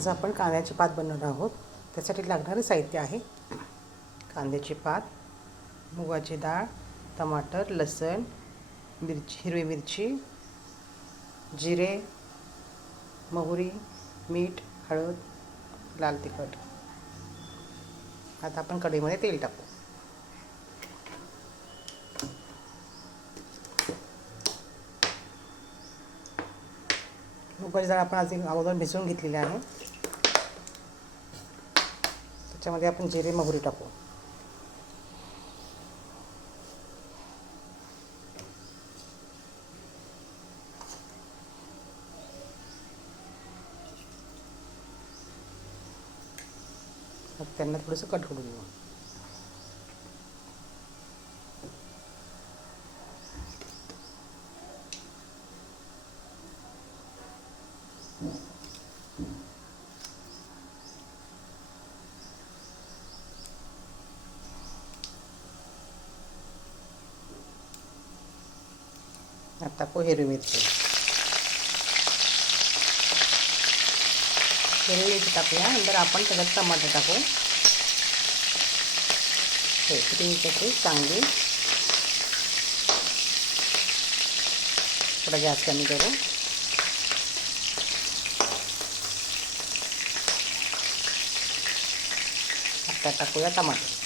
आज आपण कांद्याची पात बनवणार आहोत। त्यासाठी लागणारे साहित्य आहे कांद्याची पात, मुगाची डाळ, टमाटर, लसूण, मिरची, हिरवी मिरची, जिरे, मोहरी, मीठ, हळद, लाल तिखट। आता आपण कढईमध्ये तेल टाकू। मुगाची डाळ आपण आधी अगोदर भिजवून घेतलेली आहे। त्याच्यामध्ये आपण जिरे, मोहरी टाकू। त्यांना थोडंसं कट करून घेऊ। आता टाकू हिरवी मिरची। हिरवी मिरची टाकूया, नंतर आपण त्याच्यात टमाटर टाकू। हिरवी मिरची चांगली थोडा गॅस कमी करू। आता टाकूया टमाटर।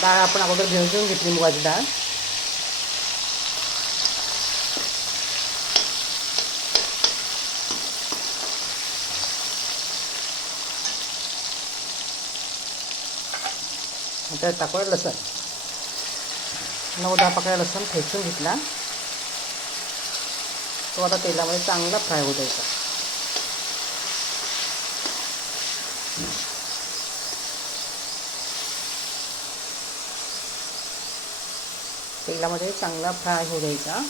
डाळ आपण अगोदर भिजवून घेतली, मुगाची डाळ। आता टाकूया लसूण। 9-10 पाकळ्या लसूण ठेचून घेतला। तो आता तेलामध्ये चांगला फ्राय होऊ द्यायचा। तेलामध्ये चांगला फ्राय होऊ द्यायचा।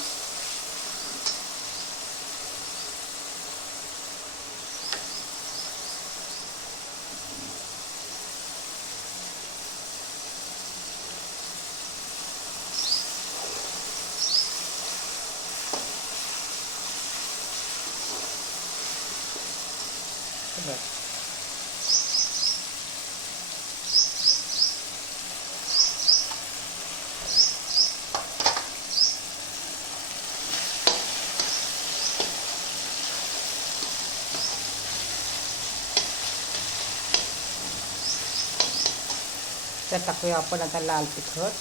त्यात टाकूया आपण आता लाल तिखट,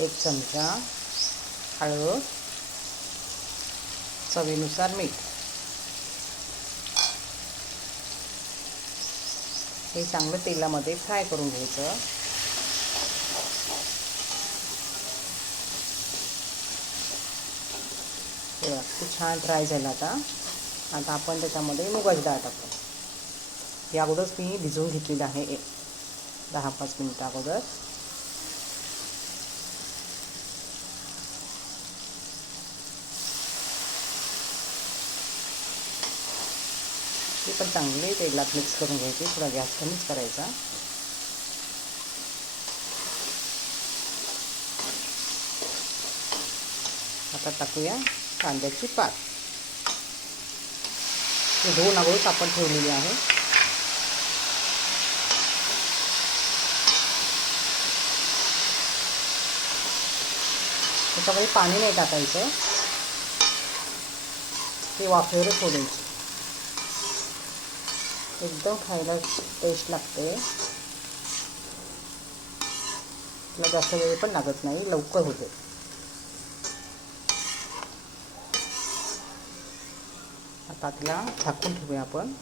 1 चमचा, हळद, चवीनुसार मीठ। हे चांगलं तेलामध्ये फ्राय करून घ्यायचं। ते छान फ्राय झालं। आता आपण त्याच्यामध्ये मुगाची डाळ टाकू। ही अगोदरच मी भिजवून घेतलेली आहे 10-5 मिनिटं अगोदर। ती पण चांगली तेलात मिक्स करून घ्यायची। थोडा गॅस कमीच करायचा। आता टाकूया कांद्याची पात। हे धुवून अगोदरच आपण ठेवलेली आहे। त्याच्यामध्ये पाणी नाही टाकायचं, ते वाफेवरच सोडायची। एकदम खायला टेस्ट लागते। त्याला जास्त वेळ पण लागत नाही, लवकर होते। आता त्याला झाकून ठेवूया आपण।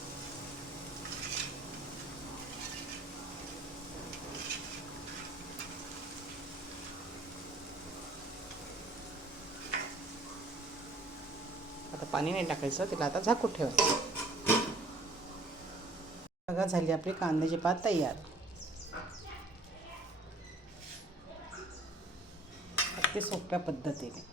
आता पाणी नाही टाकायचं, त्याला आता झाकून ठेवायचं। बघा, झाली आपली कांद्याची पात तयार। अगदी सोप्या पद्धतीने।